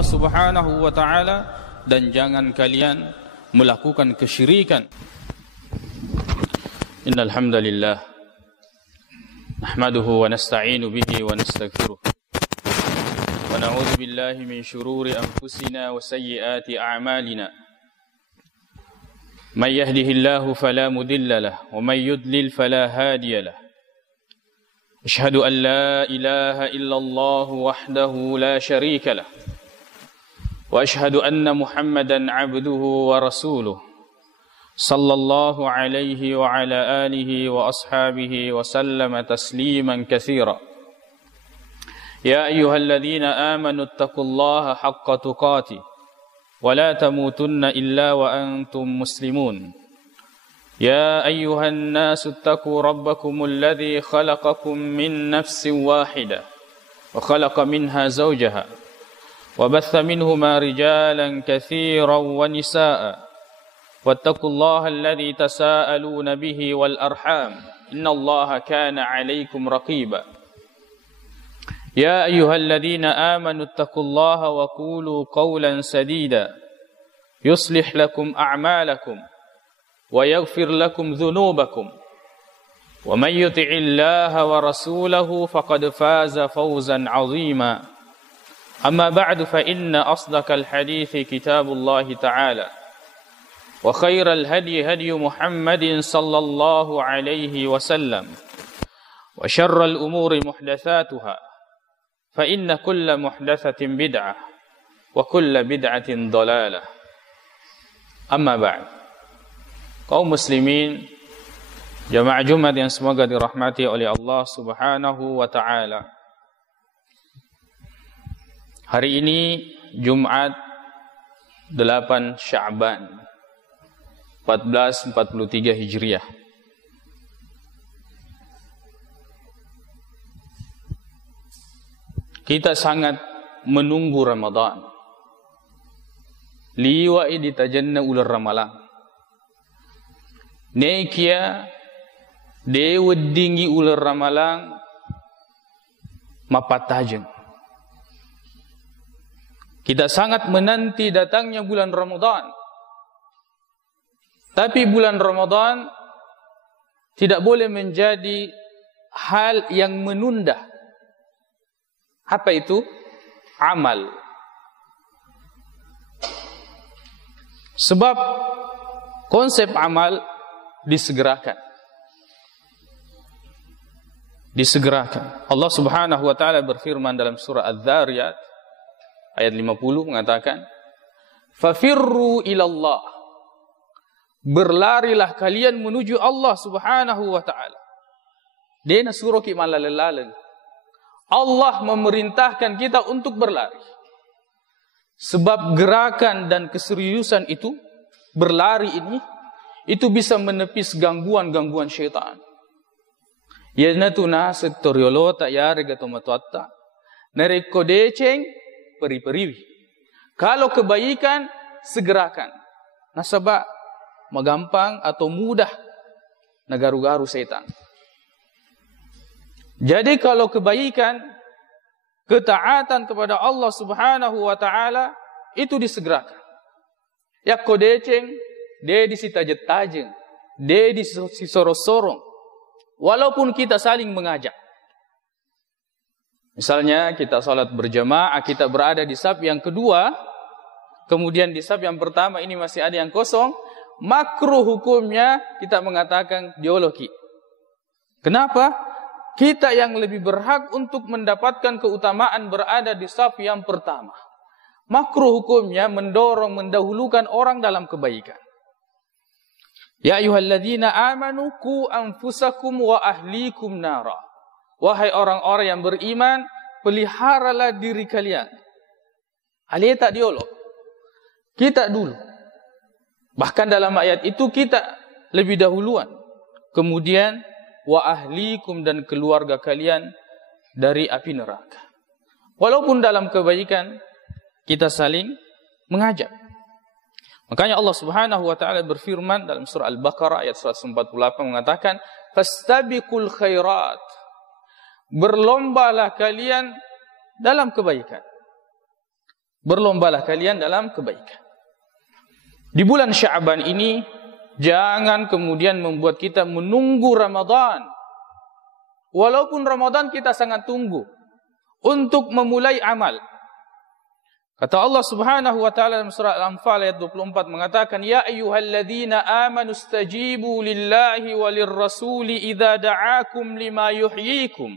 Allah Subhanahu wa taala dan jangan kalian melakukan kesyirikan. Innal hamdalillah nahmaduhu wa nasta'inu bihi wa nastaghfiruh wa na'udzu billahi min shururi anfusina wa sayyiati a'malina. Man yahdihillahu fala mudilla lahu wa man yudlil fala hadiya lahu. Ashhadu an la ilaha illallah wahdahu la syarika lahu wa ashhadu anna Muhammadan 'abduhu wa rasuluh. Sallallahu alaihi wa ala alihi wa ashabihi wa sallama tasliman katsira. Ya ayyuhalladzina amanu taqullaha haqqa tuqatih wa la tamutunna illa wa antum muslimun. Ya ayyuhan nasu taqu rabbakumul ladzi khalaqakum min nafsin wahidah wa khalaqa minha zawjaha wa batha minhuma rijalan katsiran wa nisaa'a. واتقوا الله الذي تساءلون به والأرحام إن الله كان عليكم رقيبا يا أيها الذين آمنوا اتقوا الله وقولوا قولا سديدا يصلح لكم أعمالكم ويغفر لكم ذنوبكم ومن يطع الله ورسوله فقد فاز فوزا عظيما أما بعد فإن أصدق الحديث كتاب الله تعالى وخير الهدي هدي محمد صلى الله عليه وسلم وشر الأمور محدثاتها فإن كل محدثة بدعة وكل بدعة ضلالة. أما بعد, kaum muslimin jamaah Jumat yang semoga dirahmati oleh Allah Subhanahu wa taala. Hari ini Jumat 8 Sya'ban 1443 Hijriah. Kita sangat menunggu Ramadan. Liwa'i ditajanna ular ramalang. Nekia deweddingi ular ramalang mapatajeng. Kita sangat menanti datangnya bulan Ramadan. Tapi bulan Ramadan tidak boleh menjadi hal yang menunda. Apa itu? Amal. Sebab konsep amal disegerakan. Disegerakan. Allah Subhanahu wa taala berfirman dalam surah Az-Zariyat ayat 50 mengatakan, "Fafirru ilallah." Berlarilah kalian menuju Allah Subhanahu wa taala. Dena surah ki malalalalan. Allah memerintahkan kita untuk berlari. Sebab gerakan dan keseriusan itu, berlari ini, itu bisa menepis gangguan-gangguan syaitan. Yanatu naset toriolota yare gatomatotta. Nereko deceng peri-periwi. Kalau kebaikan segerakan. Nasabak magampang atau mudah nagaru-garu setan. Jadi kalau kebaikan, ketaatan kepada Allah Subhanahu wa taala itu disegerakan. Yak kodeceng, de disitajet-tajeng, de disorong-sorong. Walaupun kita saling mengajak. Misalnya kita salat berjamaah, kita berada di saf yang kedua, kemudian di saf yang pertama ini masih ada yang kosong. Makruh hukumnya kita mengatakan diologi. Kenapa? Kita yang lebih berhak untuk mendapatkan keutamaan berada di saf yang pertama. Makruh hukumnya mendorong, mendahulukan orang dalam kebaikan. Ya ayyuhalladzina amanu qu anfusakum wa ahlikum nara. Wahai orang-orang yang beriman, peliharalah diri kalian. Alih tak diolog. Kita dulu. Bahkan dalam ayat itu kita lebih dahuluan. Kemudian wa ahlikum dan keluarga kalian dari api neraka. Walaupun dalam kebaikan kita saling mengajak. Makanya Allah Subhanahu wa taala berfirman dalam surah Al-Baqarah ayat 148 mengatakan, "Fastabiqul khairat." Berlombalah kalian dalam kebaikan. Berlombalah kalian dalam kebaikan. Di bulan Sya'ban ini, jangan kemudian membuat kita menunggu Ramadan. Walaupun Ramadan kita sangat tunggu untuk memulai amal. Kata Allah Subhanahu wa taala dalam surah Al-Anfal ayat 24 mengatakan, "Ya ayyuhalladzina amanu istajibu lillahi walir rasuli idza da'akum lima yuhyikum."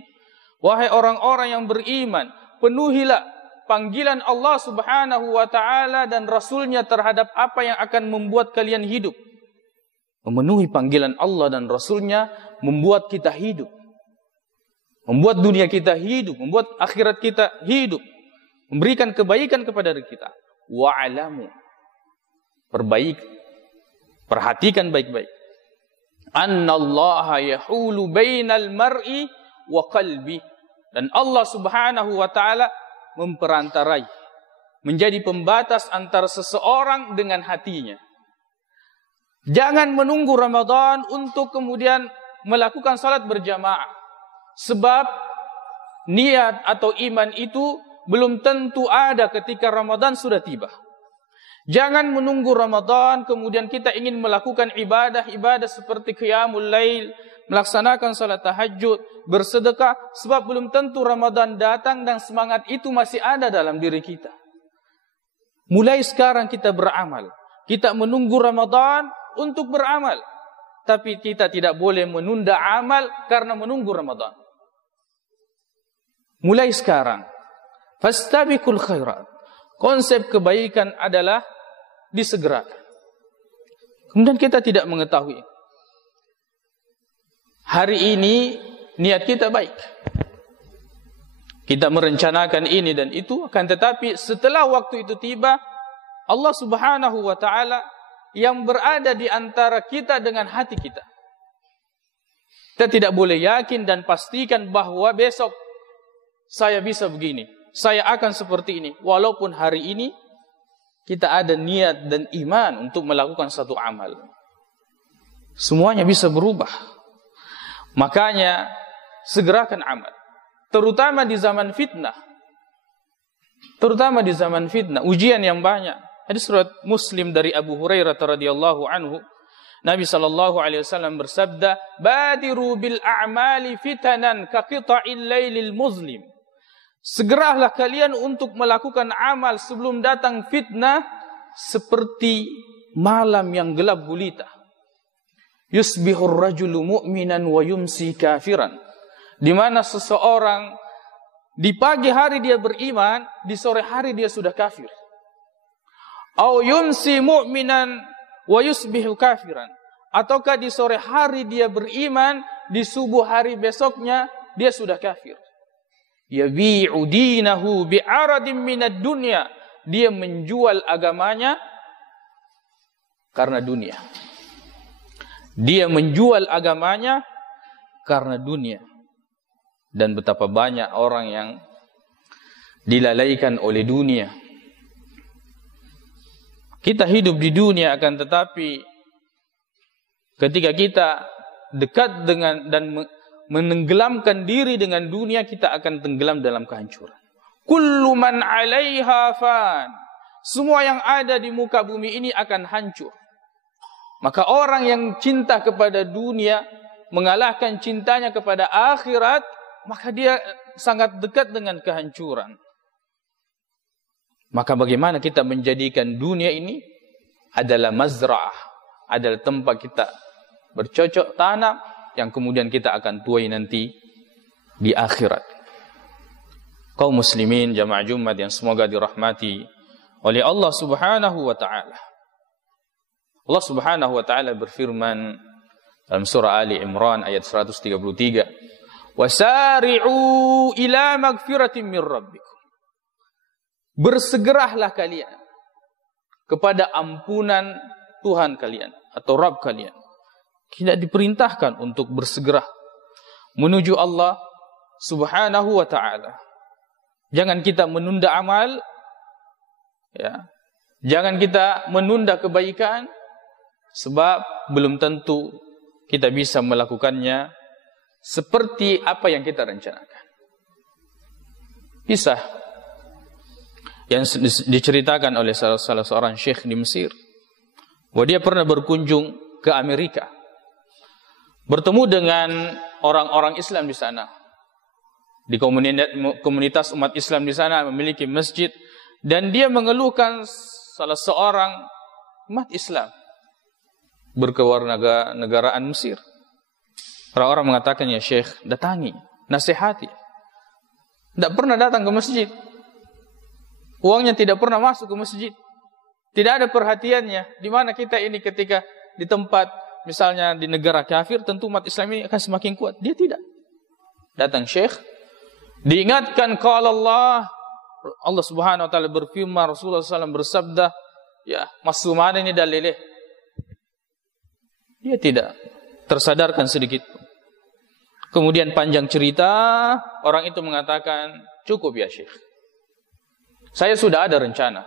Wahai orang-orang yang beriman, penuhilah panggilan Allah Subhanahu wa taala dan Rasulnya terhadap apa yang akan membuat kalian hidup. Memenuhi panggilan Allah dan Rasulnya membuat kita hidup. Membuat dunia kita hidup, membuat akhirat kita hidup. Memberikan kebaikan kepada diri kita. Wa'alamu. Perbaik. Perhatikan baik-baik. Annallaha yahulu bainal mar'i wa qalbi. Dan Allah Subhanahu wa ta'ala memperantarai. Menjadi pembatas antara seseorang dengan hatinya. Jangan menunggu Ramadan untuk kemudian melakukan salat berjamaah. Sebab niat atau iman itu belum tentu ada ketika Ramadan sudah tiba. Jangan menunggu Ramadan kemudian kita ingin melakukan ibadah-ibadah seperti qiyamul lail, melaksanakan salat tahajud, bersedekah, sebab belum tentu Ramadan datang dan semangat itu masih ada dalam diri kita. Mulai sekarang kita beramal. Kita menunggu Ramadan untuk beramal. Tapi kita tidak boleh menunda amal karena menunggu Ramadan. Mulai sekarang fastabiqul khairat. Konsep kebaikan adalah disegerakan. Kemudian kita tidak mengetahui. Hari ini niat kita baik. Kita merencanakan ini dan itu, akan tetapi setelah waktu itu tiba, Allah Subhanahu wa taala yang berada di antara kita dengan hati kita. Kita tidak boleh yakin dan pastikan bahwa besok saya bisa begini, saya akan seperti ini. Walaupun hari ini kita ada niat dan iman untuk melakukan satu amal. Semuanya bisa berubah. Makanya segerakan amal. Terutama di zaman fitnah. Terutama di zaman fitnah. Ujian yang banyak. Hadis riwayat Muslim dari Abu Hurairah radhiyallahu anhu. Nabi SAW bersabda, "Badiru bil a'mali fitanan ka qita'il lailil muzlim." Segeralah kalian untuk melakukan amal sebelum datang fitnah seperti malam yang gelap gulita. Yusbihur rajulu mu'minan wa yumsi kafiran. Di mana seseorang di pagi hari dia beriman, di sore hari dia sudah kafir. Au yumsi mu'minan wa yusbihu kafiran. Ataukah di sore hari dia beriman, di subuh hari besoknya dia sudah kafir. Yabi'u dinahu bi'aradin minad dunya. Dia menjual agamanya karena dunia. Dia menjual agamanya karena dunia. Dan betapa banyak orang yang dilalaikan oleh dunia. Kita hidup di dunia, akan tetapi ketika kita dekat dengan dan menenggelamkan diri dengan dunia, kita akan tenggelam dalam kehancuran. Kullu man 'alaiha fan. Semua yang ada di muka bumi ini akan hancur. Maka orang yang cinta kepada dunia mengalahkan cintanya kepada akhirat, maka dia sangat dekat dengan kehancuran. Maka bagaimana kita menjadikan dunia ini adalah mazra'ah, adalah tempat kita bercocok tanam yang kemudian kita akan tuai nanti di akhirat. Kaum muslimin jamaah Jumat yang semoga dirahmati oleh Allah Subhanahu wa taala. Allah Subhanahu wa taala berfirman dalam surah Ali Imran ayat 133, "Wasari'u ila magfiratin min rabbikum." Bersegeralah kalian kepada ampunan Tuhan kalian atau Rabb kalian. Tidak diperintahkan untuk bersegera menuju Allah Subhanahu wa taala. Jangan kita menunda amal, ya. Jangan kita menunda kebaikan, sebab belum tentu kita bisa melakukannya seperti apa yang kita rencanakan. Kisah yang diceritakan oleh salah seorang syekh di Mesir, bahwa dia pernah berkunjung ke Amerika, bertemu dengan orang-orang Islam di sana. Di komunitas umat Islam di sana memiliki masjid, dan dia mengeluhkan salah seorang umat Islam berkewarganegaraan Mesir. Orang-orang mengatakan, ya Syekh, datangi, nasihati. Tidak pernah datang ke masjid. Uangnya tidak pernah masuk ke masjid. Tidak ada perhatiannya. Di mana kita ini ketika di tempat, misalnya di negara kafir, tentu umat Islam ini akan semakin kuat. Dia tidak. Datang Syekh, diingatkan qala Allah Subhanahu wa taala berfirman, Rasulullah SAW bersabda, ya, masuk mana ini dalilnya? Dia tidak tersadarkan sedikit. Kemudian panjang cerita, orang itu mengatakan, cukup ya Syekh, saya sudah ada rencana.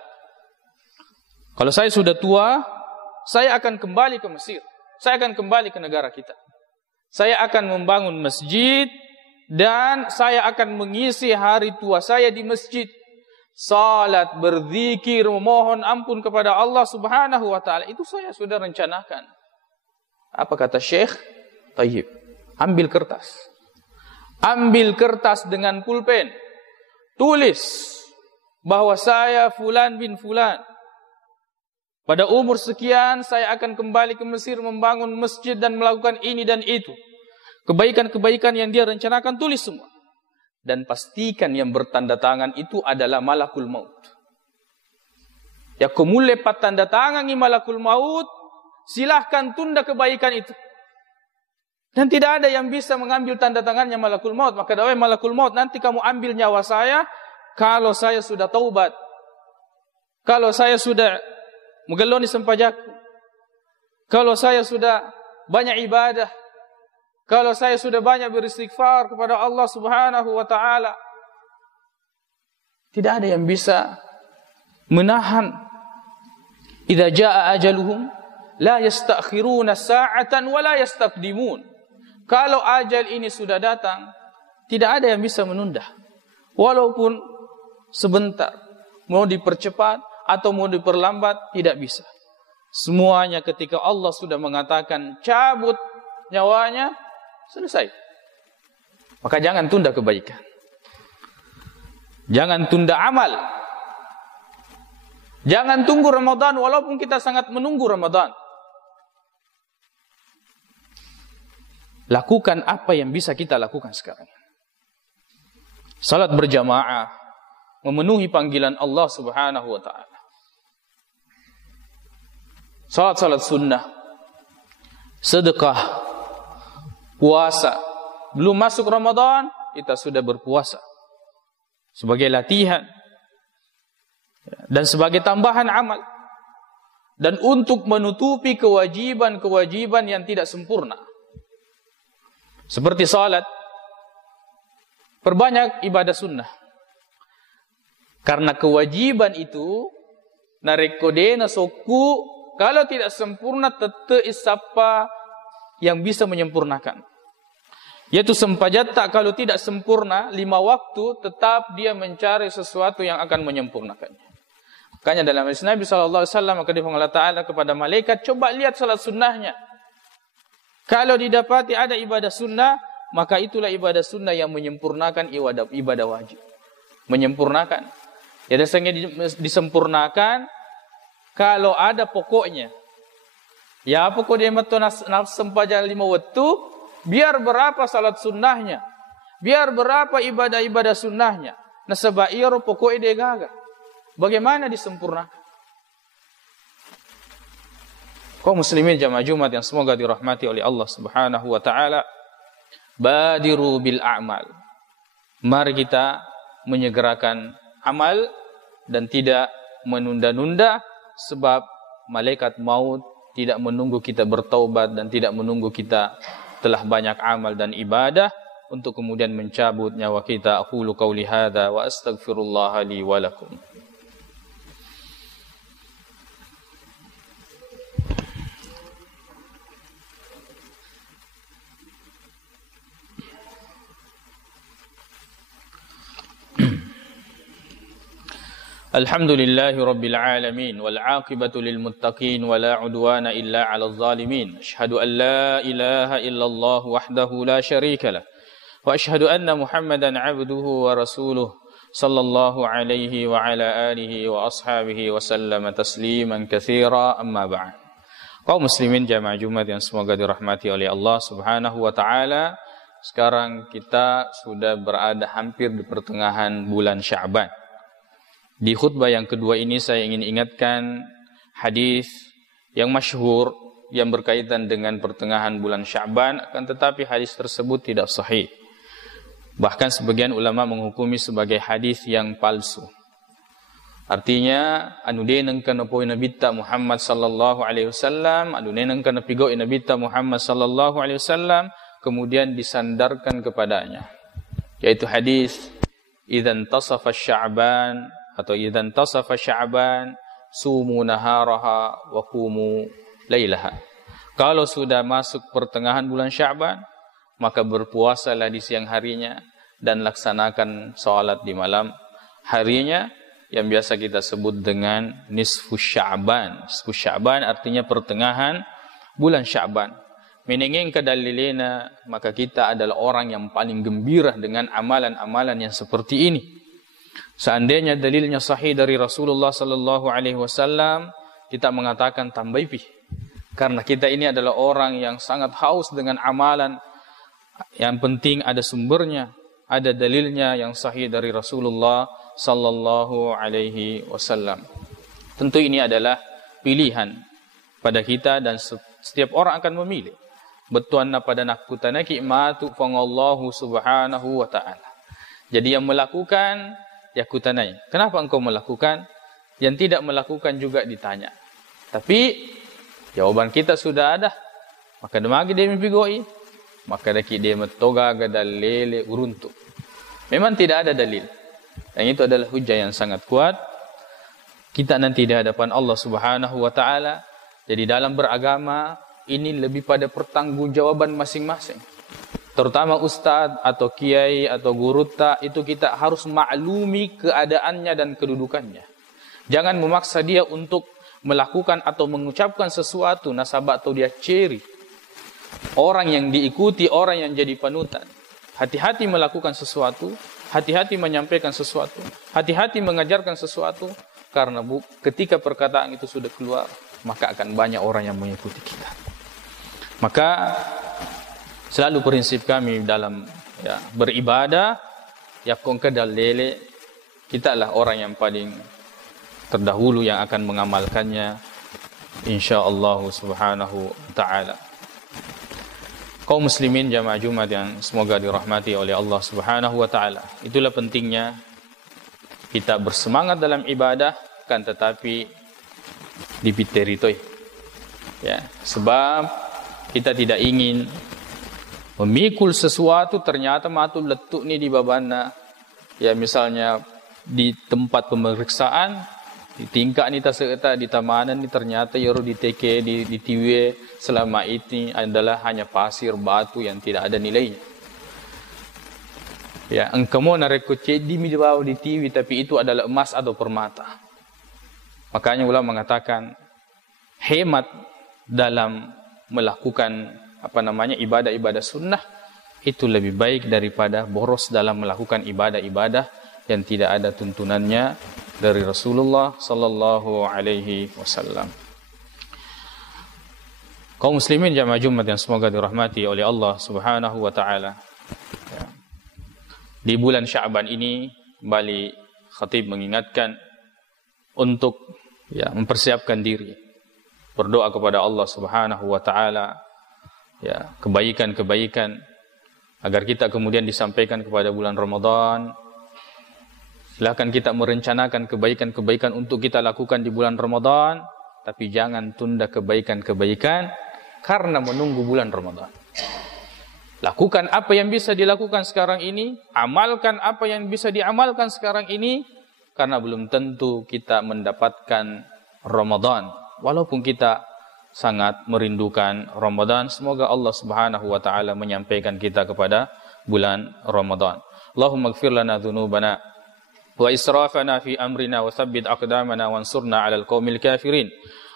Kalau saya sudah tua, saya akan kembali ke Mesir. Saya akan kembali ke negara kita. Saya akan membangun masjid, dan saya akan mengisi hari tua saya di masjid. Salat, berzikir, memohon ampun kepada Allah Subhanahu wa taala. Itu saya sudah rencanakan. Apa kata Syekh? Tayyib. Ambil kertas. Ambil kertas dengan pulpen. Tulis bahwa saya fulan bin fulan, pada umur sekian saya akan kembali ke Mesir membangun masjid dan melakukan ini dan itu. Kebaikan-kebaikan yang dia rencanakan, tulis semua. Dan pastikan yang bertanda tangan itu adalah malakul maut. Ya kumule pat tanda tangan malakul maut, silahkan tunda kebaikan itu. Dan tidak ada yang bisa mengambil tanda tangannya malakul maut. Maka dawai malakul maut, nanti kamu ambil nyawa saya kalau saya sudah taubat. Kalau saya sudah mengeloni sempajaku. Kalau saya sudah banyak ibadah. Kalau saya sudah banyak beristighfar kepada Allah Subhanahu wa taala. Tidak ada yang bisa menahan. Idza jaa ajaluhum la yastakhiruna sa'atan wa la yastaqdimun. Kalau ajal ini sudah datang, tidak ada yang bisa menunda. Walaupun sebentar, mau dipercepat atau mau diperlambat, tidak bisa. Semuanya ketika Allah sudah mengatakan cabut nyawanya, selesai. Maka jangan tunda kebaikan. Jangan tunda amal. Jangan tunggu Ramadan walaupun kita sangat menunggu Ramadan. Lakukan apa yang bisa kita lakukan sekarang. Salat berjamaah, memenuhi panggilan Allah Subhanahu wa taala. Salat sunnah, sedekah, puasa. Belum masuk Ramadan, kita sudah berpuasa. Sebagai latihan. Dan sebagai tambahan amal. Dan untuk menutupi kewajiban-kewajiban yang tidak sempurna. Seperti salat. Perbanyak ibadah sunnah. Karena kewajiban itu, narekodena soku, kalau tidak sempurna, tete isapa yang bisa menyempurnakan. Yaitu sempajatta kalau tidak sempurna 5 waktu, tetap dia mencari sesuatu yang akan menyempurnakannya. Makanya dalam hadis Nabi SAW, maka Allah Ta'ala kepada malaikat, coba lihat salat sunnahnya. Kalau didapati ada ibadah sunnah, maka itulah ibadah sunnah yang menyempurnakan ibadah wajib. Menyempurnakan. Ya, dasarnya disempurnakan kalau ada pokoknya. Ya pokok dia matu sempaja 5 waktu, biar berapa salat sunnahnya, biar berapa ibadah-ibadah sunnahnya. Nasabair pokoknya dia gagah. Bagaimana disempurnakan? Kaum muslimin jamaah Jumat yang semoga dirahmati oleh Allah Subhanahu wa taala, badiru bil a'mal. Mari kita menyegerakan amal dan tidak menunda-nunda, sebab malaikat maut tidak menunggu kita bertaubat dan tidak menunggu kita telah banyak amal dan ibadah untuk kemudian mencabut nyawa kita. Aqulu qauli hadza wa astaghfirullah li wa lakum. Alhamdulillahi Rabbil Alamin wal aqibatu lil muttaqin wa la udwana illa 'alal zalimin. Asyhadu an la ilaha illallah wahdahu la syarika lah. Wa asyhadu anna Muhammadan 'abduhu wa rasuluh sallallahu alaihi wa ala alihi wa ashabihi wa sallama tasliman katsira, amma ba'd. Kaum muslimin jamaah Jumat yang semoga dirahmati oleh Allah Subhanahu wa taala. Sekarang kita sudah berada hampir di pertengahan bulan Sya'ban. Di khutbah yang kedua ini saya ingin ingatkan hadis yang masyhur yang berkaitan dengan pertengahan bulan Sya'ban, akan tetapi hadis tersebut tidak sahih. Bahkan sebagian ulama menghukumi sebagai hadis yang palsu. Artinya anu deneng kana poe Nabi Muhammad sallallahu alaihi wasallam, anu deneng kana pigo Nabi Muhammad sallallahu alaihi wasallam, kemudian disandarkan kepadanya, yaitu hadis idzan tasafa Sya'ban atau idzan tasafa Sya'ban sumu naharaha wa qumu lailaha. Kalau sudah masuk pertengahan bulan Sya'ban, maka berpuasalah di siang harinya dan laksanakan salat di malam harinya, yang biasa kita sebut dengan nisfu Sya'ban. Nisfu Sya'ban artinya pertengahan bulan Sya'ban. Menengeng kedalilena, maka kita adalah orang yang paling gembira dengan amalan-amalan yang seperti ini. Seandainya dalilnya sahih dari Rasulullah sallallahu alaihi wasallam, kita mengatakan tambaipi. Karena kita ini adalah orang yang sangat haus dengan amalan. Yang penting ada sumbernya, ada dalilnya yang sahih dari Rasulullah sallallahu alaihi wasallam. Tentu ini adalah pilihan pada kita dan setiap orang akan memilih. Betuanna pada nakutana ki'matu fangallahu subhanahu wa ta'ala. Jadi yang melakukan yakutanai. Kenapa engkau melakukan? Yang tidak melakukan juga ditanya. Tapi jawaban kita sudah ada. Maka demagi dia mipigoi. Maka daki dia metoga gadal lele uruntu. Memang tidak ada dalil. Dan itu adalah hujah yang sangat kuat. Kita nanti di hadapan Allah Subhanahu wa taala. Jadi dalam beragama ini lebih pada pertanggungjawaban masing-masing. Terutama ustadz atau kiai atau guru itu kita harus maklumi keadaannya dan kedudukannya. Jangan memaksa dia untuk melakukan atau mengucapkan sesuatu nasabah atau dia ciri. Orang yang diikuti, orang yang jadi panutan. Hati-hati melakukan sesuatu, hati-hati menyampaikan sesuatu, hati-hati mengajarkan sesuatu, karena ketika perkataan itu sudah keluar, maka akan banyak orang yang mengikuti kita. Maka selalu prinsip kami dalam beribadah, yakun kedal lele, kita lah orang yang paling terdahulu yang akan mengamalkannya, insyaallah subhanahu wa ta'ala. Kaum muslimin jamaah Jumat yang semoga dirahmati oleh Allah Subhanahu wa taala. Itulah pentingnya kita bersemangat dalam ibadah, kan tetapi dipiteritoi. Ya, sebab kita tidak ingin memikul sesuatu ternyata matul letuk ni di babana. Ya, misalnya di tempat pemeriksaan, di tingkat ni taseta di tamanan ni ternyata yoru di TK di tiwe selama ini adalah hanya pasir batu yang tidak ada nilainya. Ya, engkau mau narekut di bawah di tiwi tapi itu adalah emas atau permata. Makanya ulama mengatakan hemat dalam melakukan ibadah-ibadah sunnah itu lebih baik daripada boros dalam melakukan ibadah-ibadah yang tidak ada tuntunannya dari Rasulullah sallallahu alaihi wasallam. Kaum muslimin jamaah Jumat yang semoga dirahmati oleh Allah Subhanahu wa taala. Ya. Di bulan Sya'ban ini kembali khatib mengingatkan untuk mempersiapkan diri. Berdoa kepada Allah Subhanahu wa taala kebaikan-kebaikan agar kita kemudian disampaikan kepada bulan Ramadan. Silakan kita merencanakan kebaikan-kebaikan untuk kita lakukan di bulan Ramadan, tapi jangan tunda kebaikan-kebaikan karena menunggu bulan Ramadan. Lakukan apa yang bisa dilakukan sekarang ini, amalkan apa yang bisa diamalkan sekarang ini, karena belum tentu kita mendapatkan Ramadan. Walaupun kita sangat merindukan Ramadan, semoga Allah Subhanahu wa taala menyampaikan kita kepada bulan Ramadan. Allahumma ighfir lana dzunubana وإسرافنا في أمرنا وثبت أقدامنا وانصرنا على القوم الكافرين.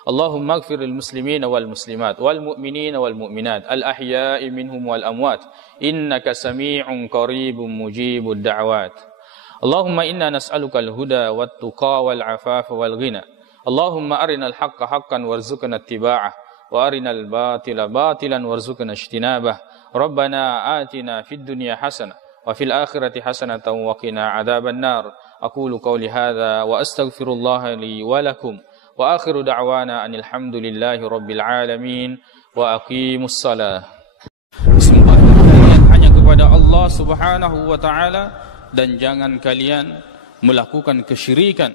اللهم اغفر للمسلمين والمسلمات والمؤمنين والمؤمنات الأحياء منهم والأموات إنك سميع قريب مجيب الدعوات. اللهم إنا نسألك الهدى والتقى والعفاف والغنى. اللهم أرنا الحق حقا وارزقنا اتباعه وأرنا الباطل باطلا وارزقنا اجتنابه. ربنا آتنا في الدنيا حسنة وفي الآخرة حسنة وقنا عذاب النار. أقول قولي هذا وأستغفر الله لي ولكم وآخر دعوانا أن الحمد لله رب العالمين وأقيموا الصلاة. Sembah kalian hanya kepada Allah Subhanahu wa taala dan jangan kalian melakukan kesyirikan.